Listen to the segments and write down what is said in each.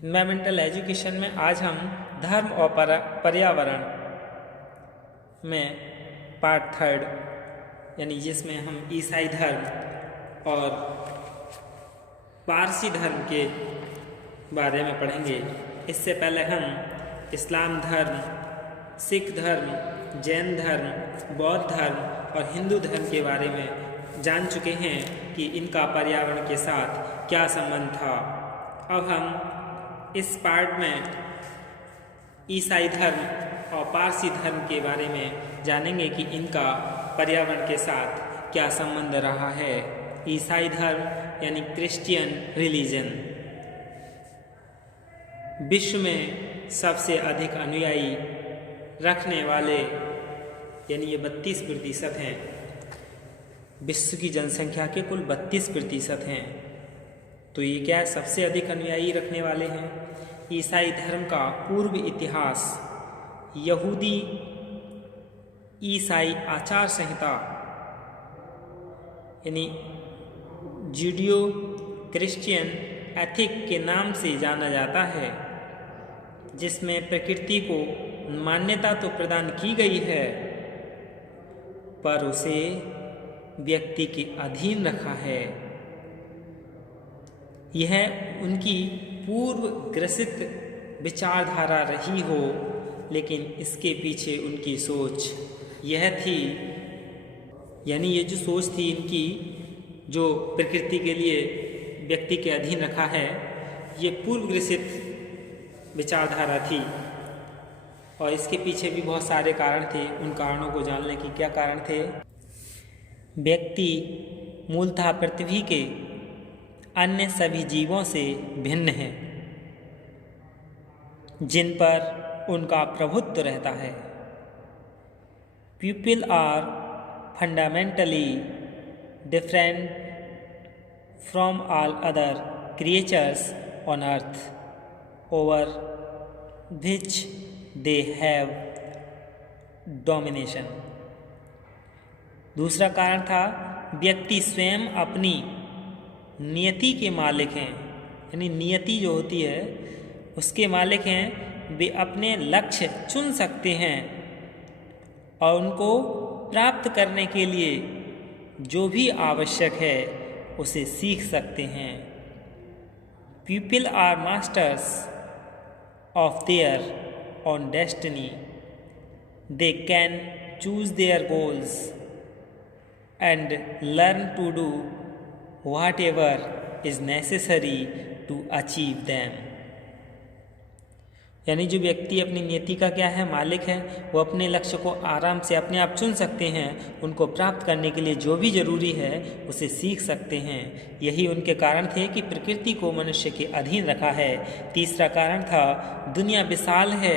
Environmental education में आज हम धर्म और पर्यावरण में पार्ट 3 यानी जिसमें हम ईसाई धर्म और पारसी धर्म के बारे में पढ़ेंगे। इससे पहले हम इस्लाम धर्म, सिख धर्म, जैन धर्म, बौद्ध धर्म और हिंदू धर्म के बारे में जान चुके हैं कि इनका पर्यावरण के साथ क्या संबंध था। अब हम इस पार्ट में ईसाई धर्म और पारसी धर्म के बारे में जानेंगे कि इनका पर्यावरण के साथ क्या संबंध रहा है। ईसाई धर्म यानी क्रिश्चियन रिलीजन विश्व में सबसे अधिक अनुयायी रखने वाले यानी ये 32% हैं। विश्व की जनसंख्या के कुल 32% हैं। तो ये क्या सबसे अधिक अनुयायी रखने वाले हैं। ईसाई धर्म का पूर्व इतिहास यहूदी ईसाई आचार संहिता यानी जूडियो क्रिश्चियन एथिक के नाम से जाना जाता है, जिसमें प्रकृति को मान्यता तो प्रदान की गई है पर उसे व्यक्ति के अधीन रखा है। यह उनकी पूर्व ग्रसित विचारधारा रही हो, लेकिन इसके पीछे उनकी सोच यह थी, यानी ये जो सोच थी इनकी, जो प्रकृति के लिए व्यक्ति के अधीन रखा है, ये पूर्व ग्रसित विचारधारा थी। और इसके पीछे भी बहुत सारे कारण थे। उन कारणों को जानने की क्या कारण थे। व्यक्ति मूलतः पृथ्वी के अन्य सभी जीवों से भिन्न है, जिन पर उनका प्रभुत्व रहता है। People are fundamentally different from all other creatures on earth over which they have domination. दूसरा कारण था व्यक्ति स्वयं अपनी नियति के मालिक हैं, यानी नियति जो होती है उसके मालिक हैं। वे अपने लक्ष्य चुन सकते हैं और उनको प्राप्त करने के लिए जो भी आवश्यक है उसे सीख सकते हैं। People are masters of their own destiny. They can choose their goals and learn to do whatever is necessary to achieve them। यानी जो व्यक्ति अपनी नियति का क्या है मालिक है, वो अपने लक्ष्य को आराम से अपने आप चुन सकते हैं। उनको प्राप्त करने के लिए जो भी जरूरी है उसे सीख सकते हैं। यही उनके कारण थे कि प्रकृति को मनुष्य के अधीन रखा है। तीसरा कारण था दुनिया विशाल है,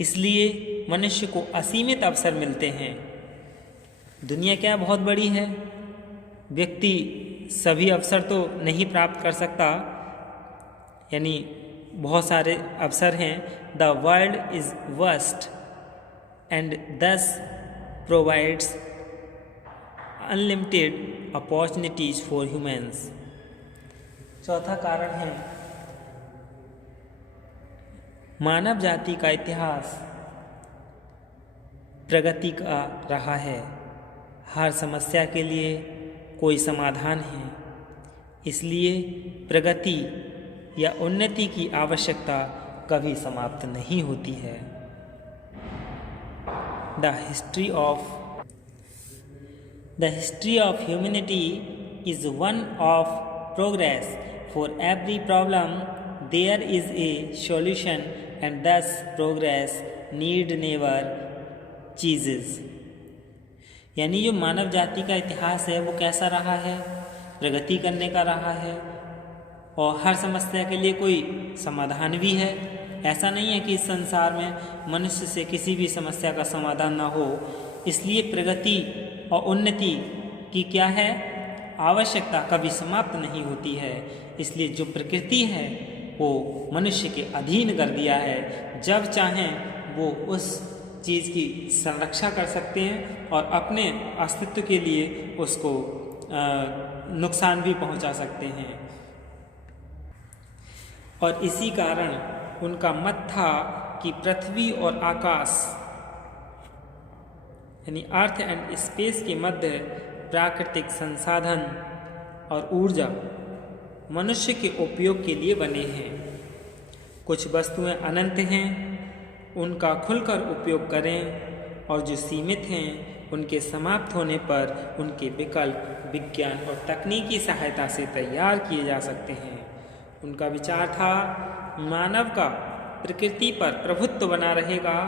इसलिए मनुष्य को असीमित अवसर मिलते हैं। दुनिया क्या बहुत बड़ी है, व्यक्ति सभी अवसर तो नहीं प्राप्त कर सकता, यानी बहुत सारे अवसर हैं। The world is vast and this provides unlimited opportunities for humans. चौथा कारण है मानव जाति का इतिहास प्रगति का रहा है। हर समस्या के लिए कोई समाधान है, इसलिए प्रगति या उन्नति की आवश्यकता कभी समाप्त नहीं होती है। The history of humanity is one of progress. For every problem there is a solution and thus progress need never ceases. यानी जो मानव जाति का इतिहास है वो कैसा रहा है, प्रगति करने का रहा है और हर समस्या के लिए कोई समाधान भी है। ऐसा नहीं है कि इस संसार में मनुष्य से किसी भी समस्या का समाधान ना हो। इसलिए प्रगति और उन्नति की क्या है आवश्यकता कभी समाप्त नहीं होती है। इसलिए जो प्रकृति है वो मनुष्य के अधीन कर दिया है। जब चाहें वो उस चीज़ की संरक्षा कर सकते हैं और अपने अस्तित्व के लिए उसको नुकसान भी पहुंचा सकते हैं। और इसी कारण उनका मत था कि पृथ्वी और आकाश यानी अर्थ एंड स्पेस के मध्य प्राकृतिक संसाधन और ऊर्जा मनुष्य के उपयोग के लिए बने हैं। कुछ वस्तुएं अनंत हैं, उनका खुलकर उपयोग करें, और जो सीमित हैं उनके समाप्त होने पर उनके विकल्प विज्ञान और तकनीकी सहायता से तैयार किए जा सकते हैं। उनका विचार था मानव का प्रकृति पर प्रभुत्व बना रहेगा,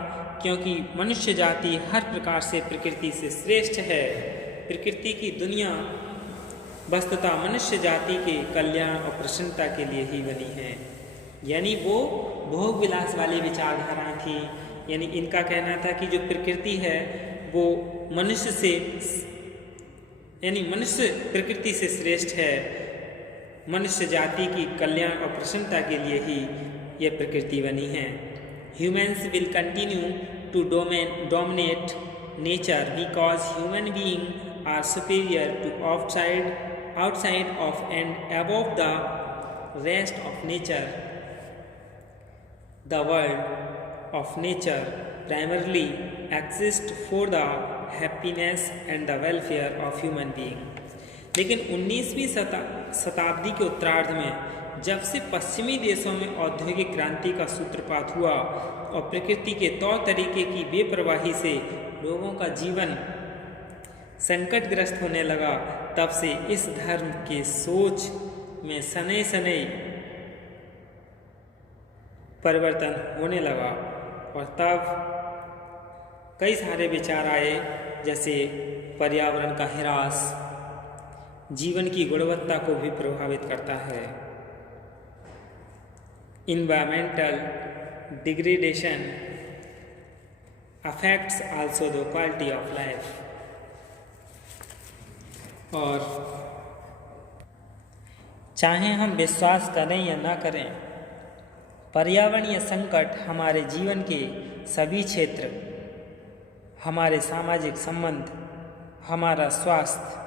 क्योंकि मनुष्य जाति हर प्रकार से प्रकृति से श्रेष्ठ है। प्रकृति की दुनिया वस्तुतः मनुष्य जाति के कल्याण और प्रसन्नता के लिए ही बनी है। यानी वो भोग विलास वाली विचारधारा थी। यानी इनका कहना था कि जो प्रकृति है वो मनुष्य से यानी मनुष्य प्रकृति से श्रेष्ठ है। मनुष्य जाति की कल्याण और प्रसन्नता के लिए ही यह प्रकृति बनी है। Humans will continue to dominate nature because human beings are superior to outside of and above the rest of nature. The world of nature primarily exists for the happiness and the welfare of human being. लेकिन 19वीं शताब्दी के उत्तरार्ध में जब से पश्चिमी देशों में औद्योगिक क्रांति का सूत्रपात हुआ और प्रकृति के तौर तरीके की बेपरवाही से लोगों का जीवन संकटग्रस्त होने लगा, तब से इस धर्म के सोच में सने सने परिवर्तन होने लगा। और तब कई सारे विचार आए, जैसे पर्यावरण का ह्रास जीवन की गुणवत्ता को भी प्रभावित करता है, environmental degradation affects also the quality of life। और चाहे हम विश्वास करें या ना करें, पर्यावरणीय संकट हमारे जीवन के सभी क्षेत्र, हमारे सामाजिक संबंध, हमारा स्वास्थ्य,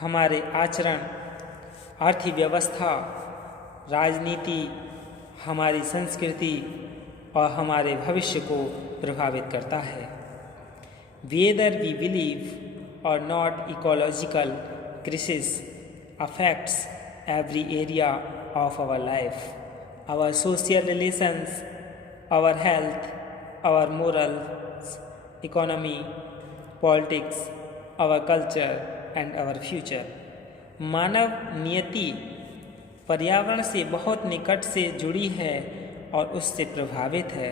हमारे आचरण, अर्थव्यवस्था, राजनीति, हमारी संस्कृति और हमारे भविष्य को प्रभावित करता है। Whether we believe or not, ecological crisis affects every area of our life, our social relations, our health, our morals, economy, politics, our culture and our future। मानव नियति पर्यावरण से बहुत निकट से जुड़ी है और उससे प्रभावित है।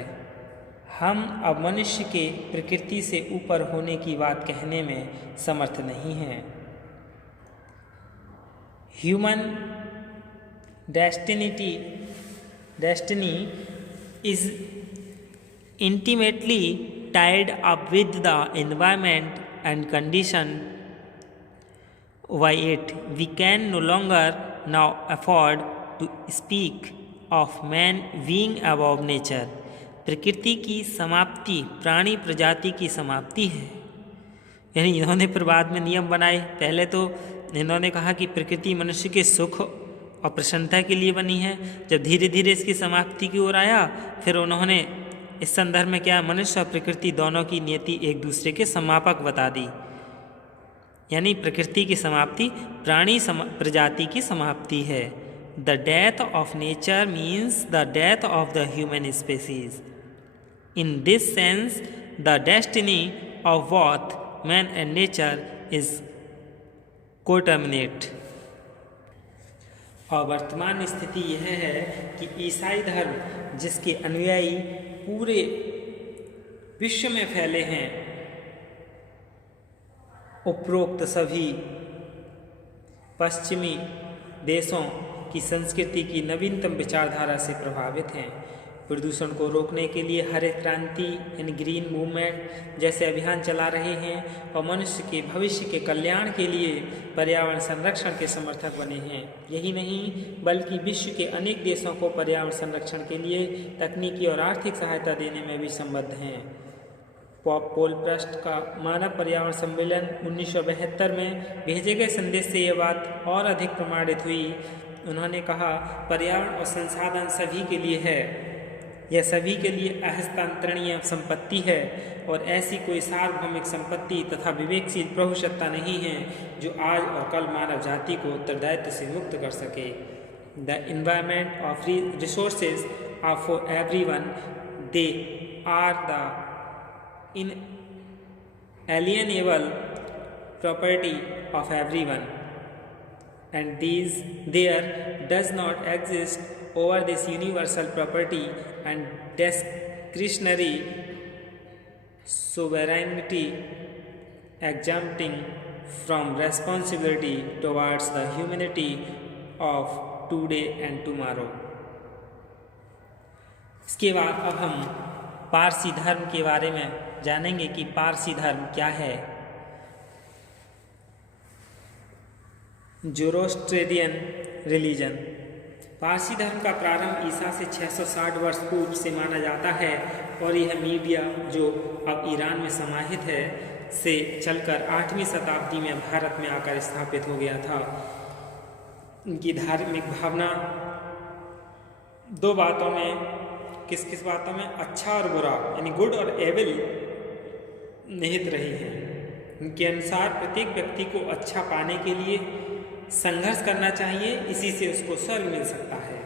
हम अब मनुष्य के प्रकृति से ऊपर होने की बात कहने में समर्थ नहीं हैं। Human destiny is intimately tied up with the environment and condition by it। We can no longer now afford to speak of man being above nature। प्रकृति की समाप्ति प्राणी प्रजाति की समाप्ति है। यानी इन्होंने फिर बाद में नियम बनाए। पहले तो इन्होंने कहा कि प्रकृति मनुष्य के सुख और प्रसन्नता के लिए बनी है। जब धीरे धीरे इसकी समाप्ति की ओर आया, फिर उन्होंने इस संदर्भ में क्या मनुष्य और प्रकृति दोनों की नियति एक दूसरे के समापक बता दी। यानी प्रकृति की समाप्ति प्राणी प्रजाति की समाप्ति है। The death of nature means the death of the human species. In this sense the destiny of both man and nature is coterminate. और वर्तमान स्थिति यह है कि ईसाई धर्म जिसके अनुयायी पूरे विश्व में फैले हैं, उपरोक्त सभी पश्चिमी देशों की संस्कृति की नवीनतम विचारधारा से प्रभावित हैं। प्रदूषण को रोकने के लिए हरित क्रांति यानी ग्रीन मूवमेंट जैसे अभियान चला रहे हैं और मनुष्य के भविष्य के कल्याण के लिए पर्यावरण संरक्षण के समर्थक बने हैं। यही नहीं बल्कि विश्व के अनेक देशों को पर्यावरण संरक्षण के लिए तकनीकी और आर्थिक सहायता देने में भी संबद्ध हैं। पॉल प्रस्ट का मानव पर्यावरण सम्मेलन 1972 में भेजे गए संदेश से ये बात और अधिक प्रमाणित हुई। उन्होंने कहा, पर्यावरण और संसाधन सभी के लिए है, यह सभी के लिए अहस्तांतरणीय संपत्ति है और ऐसी कोई सार्वभौमिक संपत्ति तथा विवेकशील प्रभुसत्ता नहीं है जो आज और कल मानव जाति को उत्तरदायित्व से मुक्त कर सके। The environment of resources are for everyone, they are the inalienable property of everyone, and there does not exist over this universal property and discretionary sovereignty exempting from responsibility towards the humanity of today and tomorrow। इसके बाद अब हम पारसी धर्म के बारे में जानेंगे कि पारसी धर्म क्या है। ज़ोरोस्ट्रियन रिलीजन। पारसी धर्म का प्रारंभ ईसा से 660 वर्ष पूर्व से माना जाता है और यह मीडिया, जो अब ईरान में समाहित है, से चलकर 8वीं शताब्दी में भारत में आकर स्थापित हो गया था। इनकी धार्मिक भावना दो बातों में, किस किस बातों में, अच्छा और बुरा यानी गुड और एविल निहित रही है। इनके अनुसार प्रत्येक व्यक्ति को अच्छा पाने के लिए संघर्ष करना चाहिए, इसी से उसको स्वर्ग मिल सकता है।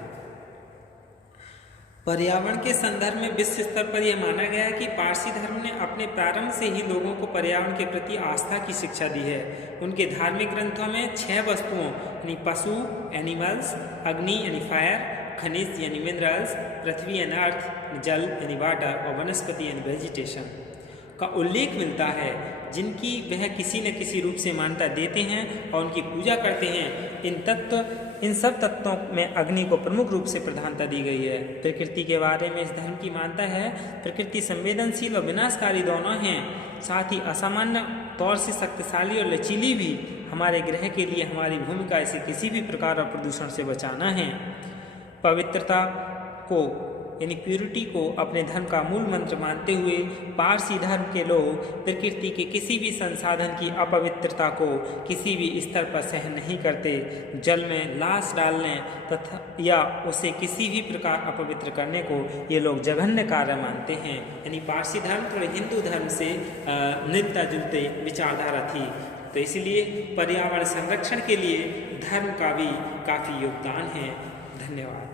पर्यावरण के संदर्भ में विश्व स्तर पर यह माना गया है कि पारसी धर्म ने अपने प्रारंभ से ही लोगों को पर्यावरण के प्रति आस्था की शिक्षा दी है। उनके धार्मिक ग्रंथों में 6 वस्तुओं यानी पशु एनिमल्स, अग्नि यानी फायर, खनिज यानी मिनरल्स, पृथ्वी यानी अर्थ, जल यानी वाटर और वनस्पति यानी वेजिटेशन का उल्लेख मिलता है, जिनकी वह किसी न किसी रूप से मान्यता देते हैं और उनकी पूजा करते हैं। इन सब तत्वों में अग्नि को प्रमुख रूप से प्रधानता दी गई है। प्रकृति के बारे में इस धर्म की मान्यता है, प्रकृति संवेदनशील और विनाशकारी दोनों हैं, साथ ही असामान्य तौर से शक्तिशाली और लचीली भी। हमारे ग्रह के लिए हमारी भूमिका इसे किसी भी प्रकार का प्रदूषण से बचाना है। पवित्रता को यानी प्यूरिटी को अपने धर्म का मूल मंत्र मानते हुए पारसी धर्म के लोग प्रकृति के किसी भी संसाधन की अपवित्रता को किसी भी स्तर पर सहन नहीं करते। जल में लाश डालने तथा या उसे किसी भी प्रकार अपवित्र करने को ये लोग जघन्य कार्य मानते हैं। यानी पारसी धर्म थोड़े हिंदू धर्म से मिलता जुलते विचारधारा थी, तो इसलिए पर्यावरण संरक्षण के लिए धर्म का भी काफ़ी योगदान है। धन्यवाद।